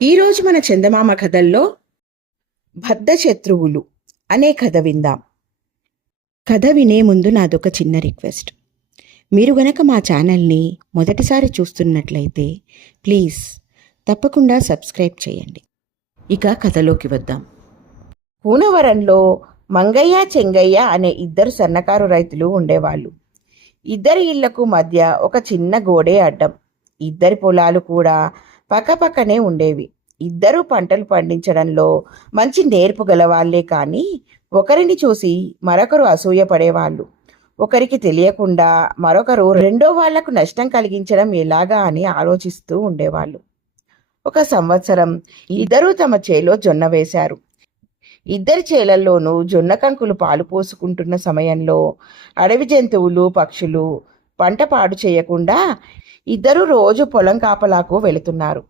ఈరోజు మన చందమామ కథల్లో బద్ధ శత్రువులు అనే కథ విందాం. కథ వినే ముందు నాదొక చిన్న రిక్వెస్ట్. మీరు గనక మా ఛానల్ని మొదటిసారి చూస్తున్నట్లయితే ప్లీజ్ తప్పకుండా సబ్స్క్రైబ్ చేయండి. ఇక కథలోకి వద్దాం. కూనవరంలో మంగయ్య చెంగయ్య అనే ఇద్దరు సన్నకారు రైతులు ఉండేవాళ్ళు. ఇద్దరి ఇళ్ళకు మధ్య ఒక చిన్న గోడే అడ్డం. ఇద్దరి పొలాలు కూడా పక్కపక్కనే ఉండేవి. ఇద్దరూ పంటలు పండించడంలో మంచి నేర్పు గలవాళ్ళే కానీ ఒకరిని చూసి మరొకరు అసూయపడేవాళ్ళు ఒకరికి తెలియకుండా మరొకరు రెండో వాళ్ళకు నష్టం కలిగించడం ఎలాగా అని ఆలోచిస్తూ ఉండేవాళ్ళు. ఒక సంవత్సరం ఇద్దరూ తమ చేలో జొన్న వేశారు. ఇద్దరి చేలల్లోనూ జొన్న కంకులు పాలు పోసుకుంటున్న సమయంలో అడవి జంతువులు పక్షులు పంట పాడు చేయకుండా ఇద్దరు రోజు పొలం కాపలాకు వెళుతున్నారు.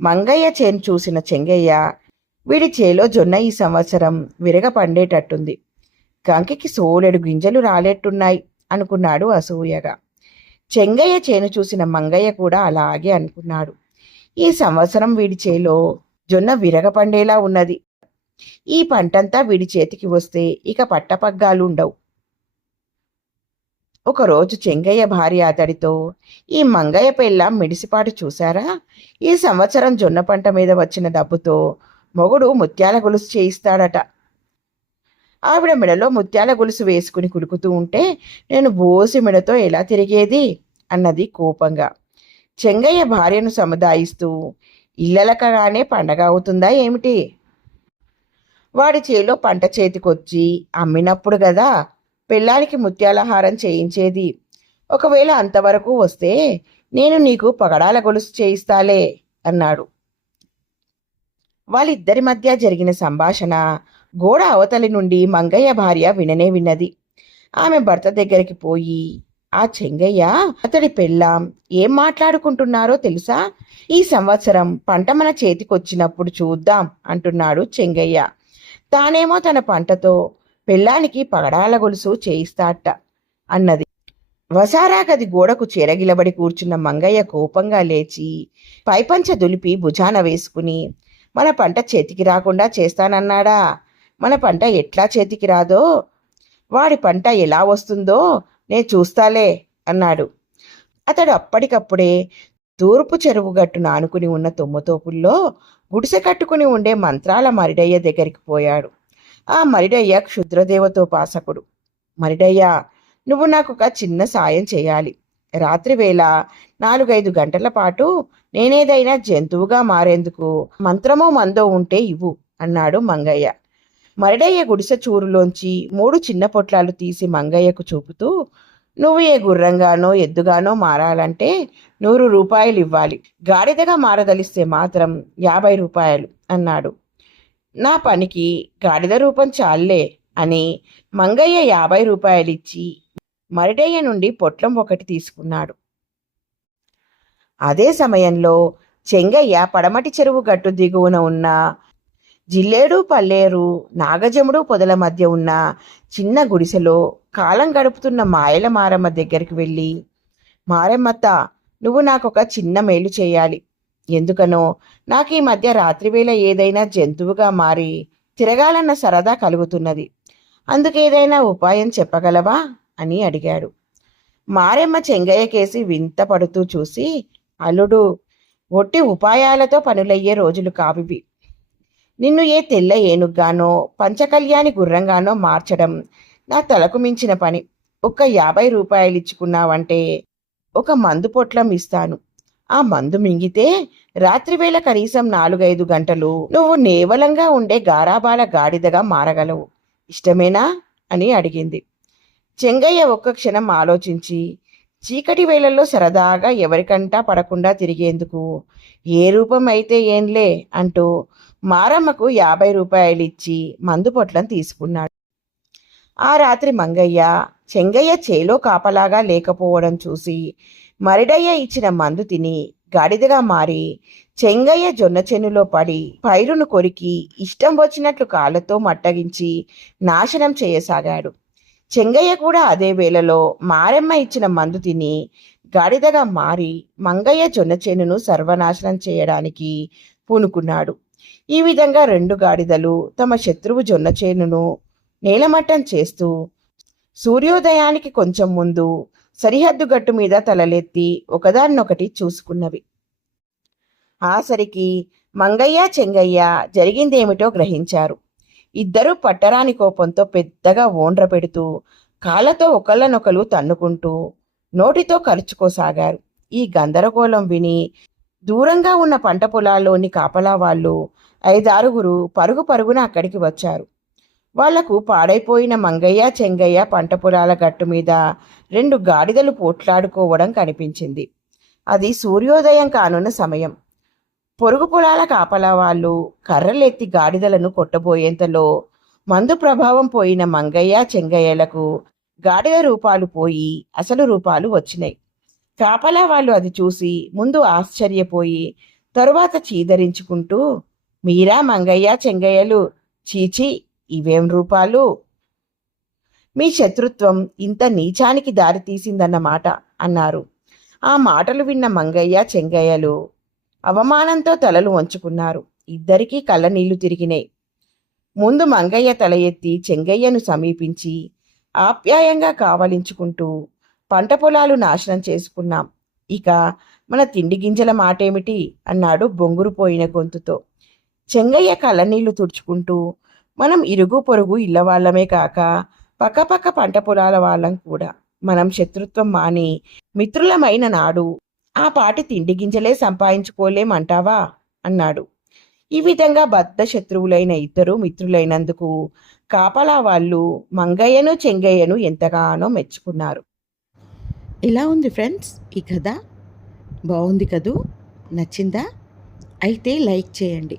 మంగయ్య చేను చూసిన చెంగయ్య వీడి చేలో జొన్న ఈ సంవత్సరం విరగ పండేటట్టుంది కంకికి సోలెడు గింజలు రాలేట్టున్నాయి అనుకున్నాడు అసూయగా. చెంగయ్య చేను చూసిన మంగయ్య కూడా అలాగే అనుకున్నాడు. ఈ సంవత్సరం వీడి చేలో జొన్న విరగ పండేలా ఉన్నది. ఈ పంటంతా వీడి చేతికి వస్తే ఇక పట్టపగ్గాలు ఉండవు ఒకరోజు చెంగయ్య భార్య అతడితో ఈ మంగయ్య పెళ్ళ మిడిసిపాటు చూశారా? ఈ సంవత్సరం జొన్న పంట మీద వచ్చిన డబ్బుతో మొగుడు ముత్యాల గొలుసు చేయిస్తాడట. ఆవిడ మెడలో ముత్యాల గొలుసు వేసుకుని కులుకుతూ ఉంటే నేను బోసి మెడతో ఎలా తిరిగేది అన్నది కోపంగా. చెంగయ్య భార్యను సముదాయిస్తూ ఇళ్ళలకగానే పండగ అవుతుందా ఏమిటి? వాడి చేలో పంట చేతికొచ్చి అమ్మినప్పుడు కదా పెళ్ళానికి ముత్యాలహారం చేయించేది. ఒకవేళ అంతవరకు వస్తే నేను నీకు పగడాల గొలుసు చేయిస్తాలే అన్నాడు. వాళ్ళిద్దరి మధ్య జరిగిన సంభాషణ గోడ అవతలి నుండి మంగయ్య భార్య విననే విన్నది. ఆమె భర్త దగ్గరికి పోయి ఆ చెంగయ్య అతడి పెళ్ళాం ఏం మాట్లాడుకుంటున్నారో తెలుసా? ఈ సంవత్సరం పంట మన చేతికొచ్చినప్పుడు చూద్దాం అంటున్నాడు చెంగయ్య. తానేమో తన పంటతో పెళ్ళానికి పగడాల గొలుసు చేయిస్తాట అన్నది. వసారా గది గోడకు చెరగిలబడి కూర్చున్న మంగయ్య కోపంగా లేచి పైపంచ దులిపి భుజాన వేసుకుని మన పంట చేతికి రాకుండా చేస్తానన్నాడా? మన పంట ఎట్లా చేతికి రాదో? వాడి పంట ఎలా వస్తుందో నేను చూస్తాలే అన్నాడు. అతడు అప్పటికప్పుడే తూర్పు చెరువు గట్టున ఆనుకుని ఉన్న తుమ్మతోపుల్లో గుడిసె కట్టుకుని ఉండే మంత్రాల మరిడయ్య దగ్గరికి పోయాడు. ఆ మరిడయ్య క్షుద్రదేవతోపాసకుడు మరిడయ్య నువ్వు నాకు ఒక చిన్న సాయం చేయాలి. రాత్రి వేళ నాలుగైదు గంటల పాటు నేనేదైనా జంతువుగా మారేందుకు మంత్రమో మందో ఉంటే ఇవ్వు అన్నాడు మంగయ్య. మరిడయ్య గుడిసె చూరులోంచి మూడు చిన్న పొట్లాలు తీసి మంగయ్యకు చూపుతూ నువ్వు ఏ గుర్రంగానో ఎద్దుగానో మారాలంటే నూరు రూపాయలు ఇవ్వాలి గాడిదగా మారదలిస్తే మాత్రం యాభై రూపాయలు అన్నాడు. నా పనికి గాడిద రూపం చాలే అని మంగయ్య యాభై రూపాయలు ఇచ్చి మరిడయ్య నుండి పొట్లం ఒకటి తీసుకున్నాడు. అదే సమయంలో చెంగయ్య పడమటి చెరువు గట్టు దిగువన ఉన్న జిల్లేడు పల్లేరు నాగజముడు పొదల మధ్య ఉన్న చిన్న గుడిసెలో కాలం గడుపుతున్న మాయల మారమ్మ దగ్గరికి వెళ్ళి మారమ్మత్త నువ్వు నాకొక చిన్న మేలు చేయాలి. ఎందుకనో? నాకు ఈ మధ్య రాత్రివేళ ఏదైనా జంతువుగా మారి తిరగాలన్న సరదా కలుగుతున్నది. అందుకేదైనా ఉపాయం చెప్పగలవా? అని అడిగాడు. మారెమ్మ చెంగయ్య కేసి వింత పడుతూ చూసి అల్లుడు ఒట్టి ఉపాయాలతో పనులయ్యే రోజులు కావివి. నిన్ను ఏ తెల్ల ఏనుగ్గానో పంచకల్యాణి గుర్రంగానో మార్చడం నా తలకు మించిన పని. ఒక్క యాభై రూపాయలు ఇచ్చుకున్నావంటే ఒక మందు పొట్లం ఇస్తాను. ఆ మందు మింగితే రాత్రివేళ కనీసం నాలుగైదు గంటలు నువ్వు నేవలంగా ఉండే గారాబాల గాడిదగా మారగలవు. ఇష్టమేనా? అని అడిగింది. చెంగయ్య ఒక్క క్షణం ఆలోచించి చీకటి వేళల్లో సరదాగా ఎవరికంటా పడకుండా తిరిగేందుకు ఏ రూపం అయితే ఏంలే అంటూ మారమ్మకు యాభై రూపాయలు ఇచ్చి మందు పొట్లం తీసుకున్నాడు. ఆ రాత్రి మంగయ్య చెంగయ్య చేలో కాపలాగా లేకపోవడం చూసి మరిడయ్య ఇచ్చిన మందు తిని గాడిదగా మారి చెంగయ్య జొన్న చెన్నులో పడి పైరును కొరికి ఇష్టం వచ్చినట్లు కాళ్ళతో మట్టగించి నాశనం చేయసాగాడు. చెంగయ్య కూడా అదే వేళలో మారెమ్మ ఇచ్చిన మందు తిని గాడిదగా మారి మంగయ్య జొన్న చేనును సర్వనాశనం చేయడానికి పూనుకున్నాడు. ఈ విధంగా రెండు గాడిదలు తమ శత్రువు జొన్న చేనును నేలమట్టం చేస్తూ సూర్యోదయానికి కొంచెం ముందు సరిహద్దు గట్టు మీద తలలెత్తి ఒకదాన్నొకటి చూసుకున్నవి. ఆసరికి మంగయ్య చెంగయ్య జరిగిందేమిటో గ్రహించారు. ఇద్దరూ పట్టరాని కోపంతో పెద్దగా ఓండ్ర పెడుతూ కాళ్ళతో ఒకళ్ళనొకలు తన్నుకుంటూ నోటితో కరుచుకోసాగారు. ఈ గందరగోళం విని దూరంగా ఉన్న పంట పొలాల్లోని కాపలా వాళ్ళు ఐదారుగురు పరుగు పరుగున అక్కడికి వచ్చారు. వాళ్ళకు పాడైపోయిన మంగయ్య చెంగయ్య పంట పొలాల గట్టు మీద రెండు గాడిదలు పోట్లాడుకోవడం కనిపించింది. అది సూర్యోదయం కానున్న సమయం. పొరుగు పొలాల కాపలా వాళ్ళు కర్రలెత్తి గాడిదలను కొట్టబోయేంతలో మందు ప్రభావం పోయిన మంగయ్య చెంగయ్యలకు గాడిద రూపాలు పోయి అసలు రూపాలు వచ్చినాయి. కాపలా వాళ్ళు అది చూసి ముందు ఆశ్చర్యపోయి తరువాత చీదరించుకుంటూ మీరా మంగయ్య చెంగయ్యలు? చీచి ఇవేం రూపాలు? మీ శత్రుత్వం ఇంత నీచానికి దారితీసిందన్నమాట అన్నారు. ఆ మాటలు విన్న మంగయ్య చెంగయ్యలు అవమానంతో తలలు వంచుకున్నారు. ఇద్దరికీ కళ్ళనీళ్ళు తిరిగినాయి. ముందు మంగయ్య తల ఎత్తి చెంగయ్యను సమీపించి ఆప్యాయంగా కావలించుకుంటూ పంట పొలాలు నాశనం చేసుకున్నాం. ఇక మన తిండి గింజల మాటేమిటి? అన్నాడు బొంగురుపోయిన గొంతుతో. చెంగయ్య కళ్ళనీళ్ళు తుడుచుకుంటూ మనం ఇరుగు పొరుగు ఇళ్ళ వాళ్ళమే కాక పక్కపక్క పంట పొలాల వాళ్ళం కూడా. మనం శత్రుత్వం మాని మిత్రులమైన నాడు ఆ పాటి తిండి గింజలే సంపాదించుకోలేమంటావా? అన్నాడు. ఈ విధంగా బద్ధ శత్రువులైన ఇద్దరు మిత్రులైనందుకు కాపలా వాళ్ళు మంగయ్యను చెంగయ్యను ఎంతగానో మెచ్చుకున్నారు. ఇలా ఉంది ఫ్రెండ్స్? ఈ కథ బాగుంది కదూ? నచ్చిందా? అయితే లైక్ చేయండి.